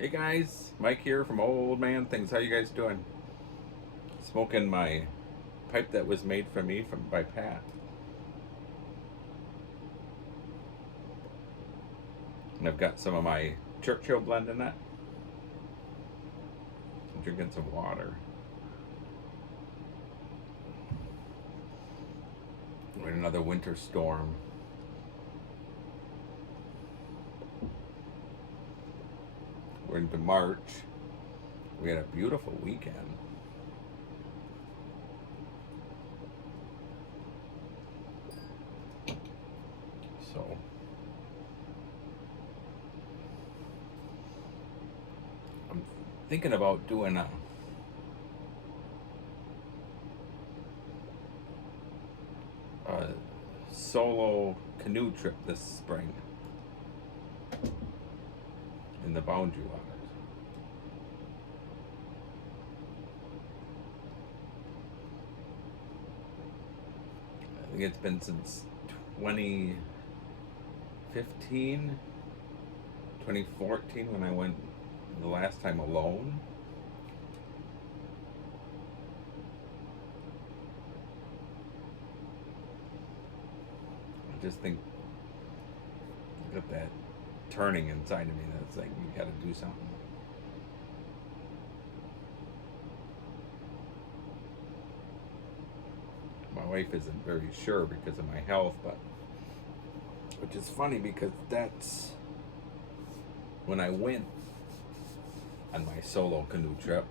Hey guys, Mike here from Old Man Things. How you guys doing? Smoking my pipe that was made for me by Pat. And I've got some of my Churchill blend in it. I'm drinking some water. We're in another winter storm. We're into March. We had a beautiful weekend. So I'm thinking about doing a solo canoe trip this spring in the Boundary Waters. I think it's been since 2015, 2014 when I went the last time alone. I just think I got that turning inside of me that's like, you gotta do something. My wife isn't very sure because of my health, but which is funny because that's when I went on my solo canoe trip.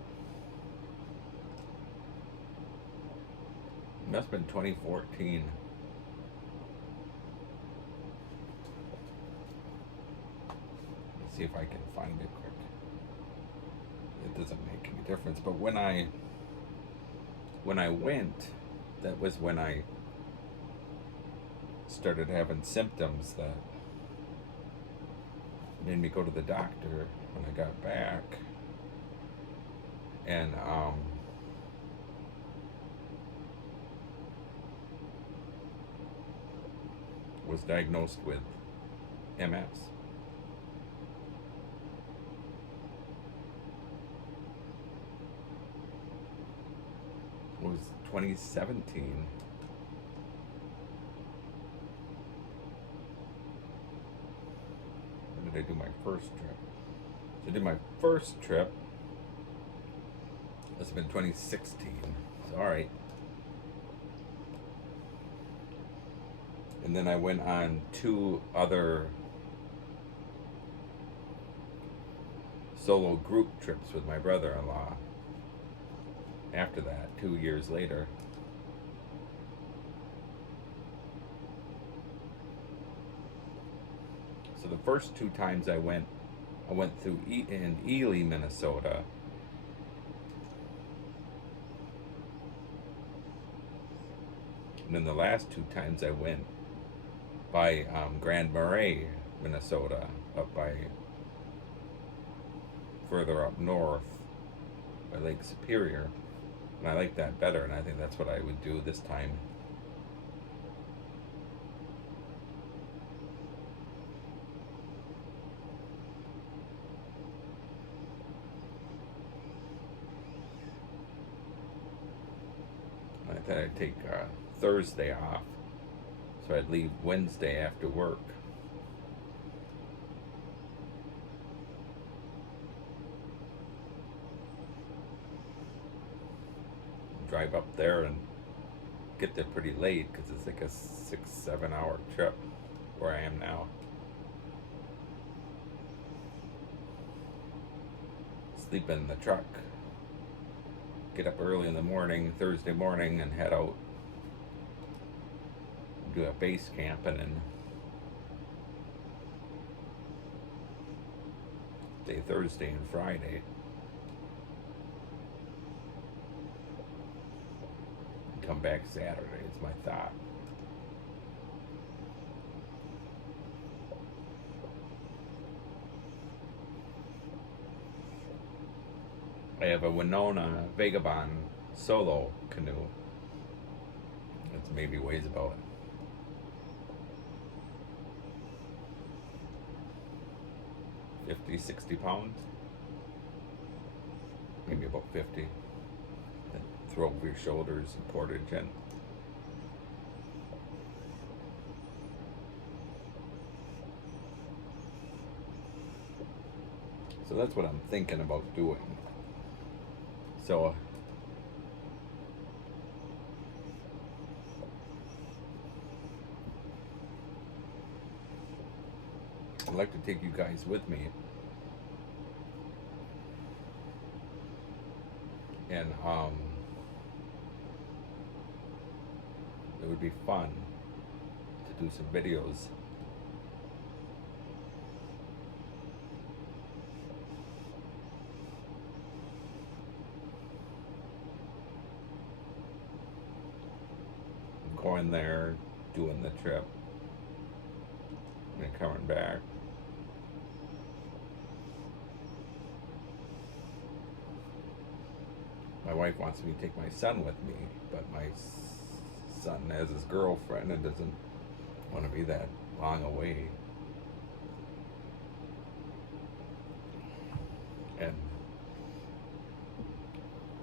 It must have been 2014. Let's see if I can find it quick. It doesn't make any difference, but when I went, that was when I started having symptoms that made me go to the doctor when I got back, and was diagnosed with MS. It was 2017. When did I do my first trip? So I did my first trip. This has been 2016. So, all right. And then I went on 2 other solo group trips with my brother-in-law after that, 2 years later. So the first 2 times I went through in Ely, Minnesota. And then the last 2 times I went by Grand Marais, Minnesota, up by further up north by Lake Superior. And I like that better, and I think that's what I would do this time. I thought I'd take Thursday off, so I'd leave Wednesday after work. Drive up there and get there pretty late because it's like a 6-7 hour trip where I am now. Sleep in the truck, get up early in the morning, Thursday morning, and head out, do a base camp, and then stay Thursday and Friday. And come back Saturday is my thought. I have a Winona Vagabond solo canoe. It maybe weighs about 50, 60 pounds. maybe about 50. Then throw over your shoulders and portage in. So that's what I'm thinking about doing. So I'd like to take you guys with me. And it would be fun to do some videos. Going there, doing the trip, and coming back. My wife wants me to take my son with me, but my son has his girlfriend and doesn't want to be that long away. And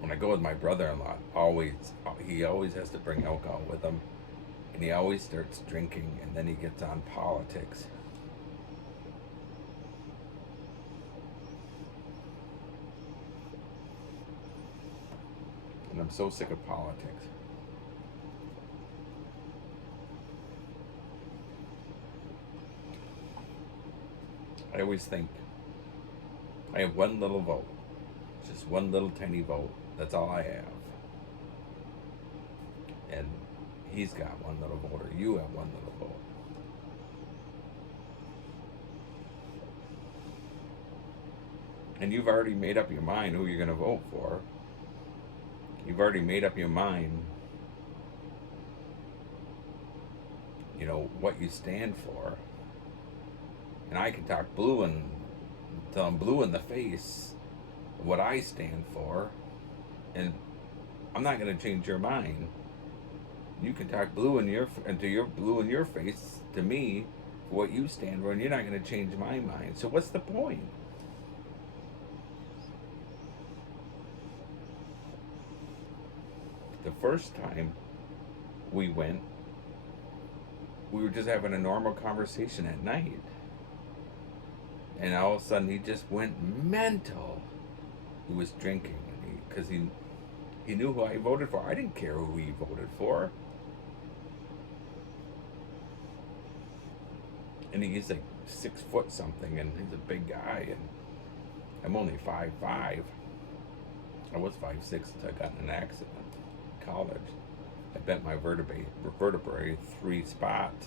when I go with my brother-in-law, he always has to bring alcohol with him, and he always starts drinking, and then he gets on politics. And I'm so sick of politics. I always think I have one little vote, just one little tiny vote. That's all I have. And he's got one little vote, or you have one little vote. And you've already made up your mind who you're going to vote for. You've already made up your mind, you know, what you stand for. And I can talk blue and tell them blue in the face what I stand for, and I'm not going to change your mind. You can talk blue in your face to me for what you stand for, and you're not going to change my mind. So what's the point? The first time we went, we were just having a normal conversation at night. And all of a sudden, he just went mental. He was drinking, because he knew who I voted for. I didn't care who he voted for. And he's like 6 foot something, and he's a big guy, and I'm only 5'5". I was 5'6" since I got in an accident in college. I bent my vertebrae 3 spots.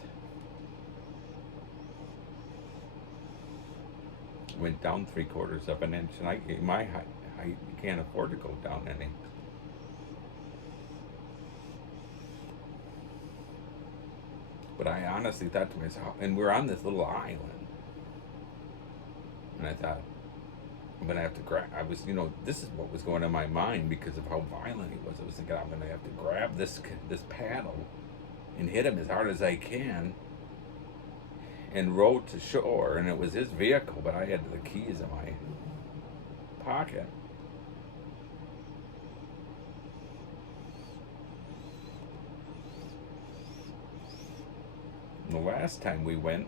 Went down 3/4 of an inch, and my height, you can't afford to go down any. But I honestly thought to myself, and we're on this little island, and I thought, I'm gonna have to grab. This is what was going on in my mind because of how violent he was. I was thinking, I'm gonna have to grab this paddle and hit him as hard as I can and row to shore. And it was his vehicle, but I had the keys in my pocket. And the last time we went,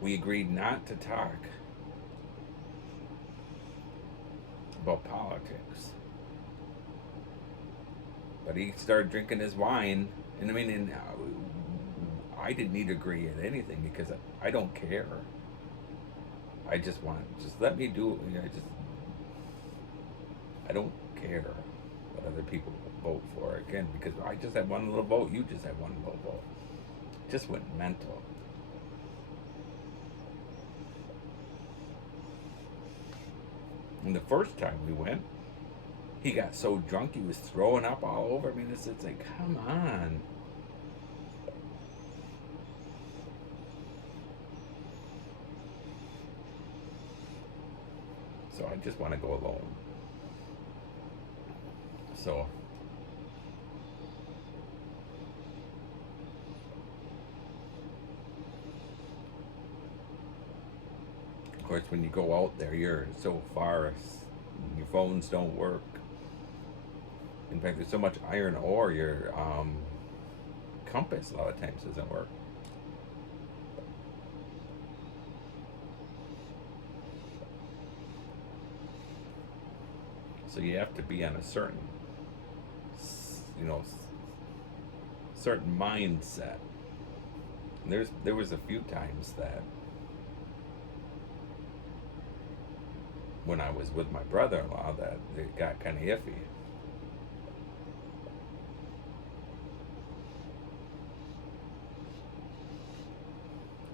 we agreed not to talk about politics. But he started drinking his wine, and I didn't need to agree at anything because I don't care. I just let me do it. I don't care what other people vote for, again, because I just had one little vote, you just had one little vote. Just went mental. And the first time we went, he got so drunk he was throwing up all over me. It's like, come on. So I just want to go alone. So of course, when you go out there, you're so far Your phones don't work. In fact, there's so much iron ore, your compass a lot of times doesn't work. So you have to be on a certain, you know, certain mindset. And there was a few times that when I was with my brother-in-law that it got kind of iffy.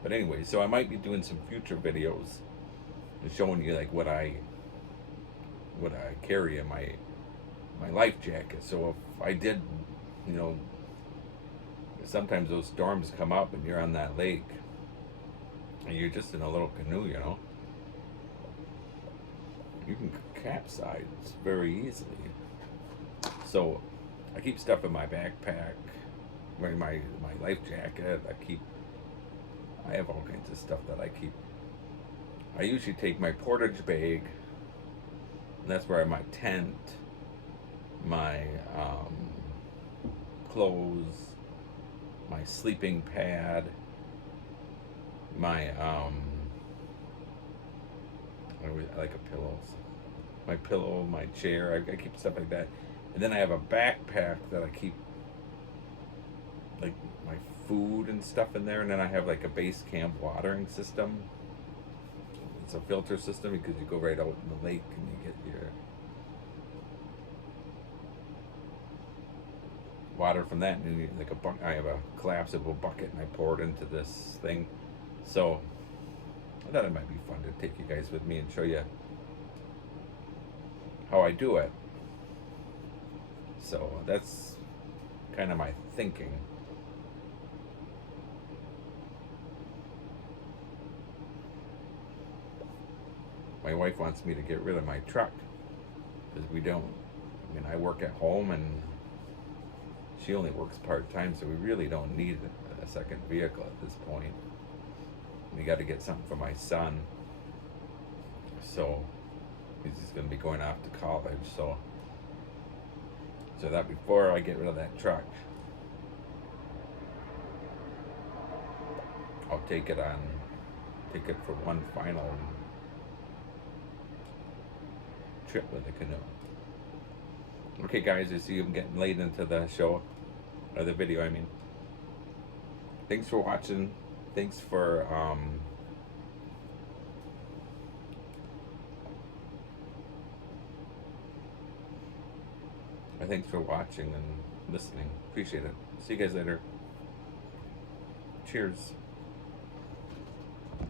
But anyway, so I might be doing some future videos and showing you like what I carry in my life jacket. So if I did, you know, sometimes those storms come up and you're on that lake and you're just in a little canoe, you know, you can capsize very easily. So I keep stuff in my backpack, my life jacket. I have all kinds of stuff that I keep. I usually take my portage bag, and that's where my tent, my clothes, my sleeping pad, my I like a pillow, my pillow, my chair. I keep stuff like that, and then I have a backpack that I keep like my food and stuff in there, and then I have like a base camp watering system. It's a filter system because you go right out in the lake and you get your water from that, and then you, like I have a collapsible bucket and I pour it into this thing. So I thought it might be fun to take you guys with me and show you how I do it. So that's kind of my thinking. My wife wants me to get rid of my truck because we don't. I mean, I work at home and she only works part-time, so we really don't need a second vehicle at this point. We got to get something for my son. So he's going to be going off to college. So that before I get rid of that truck, I'll take it for one final trip with the canoe. Okay guys, I see I'm getting late into the show, or the video I mean. Thanks for watching. Thanks for thanks for watching and listening. Appreciate it. See you guys later. Cheers.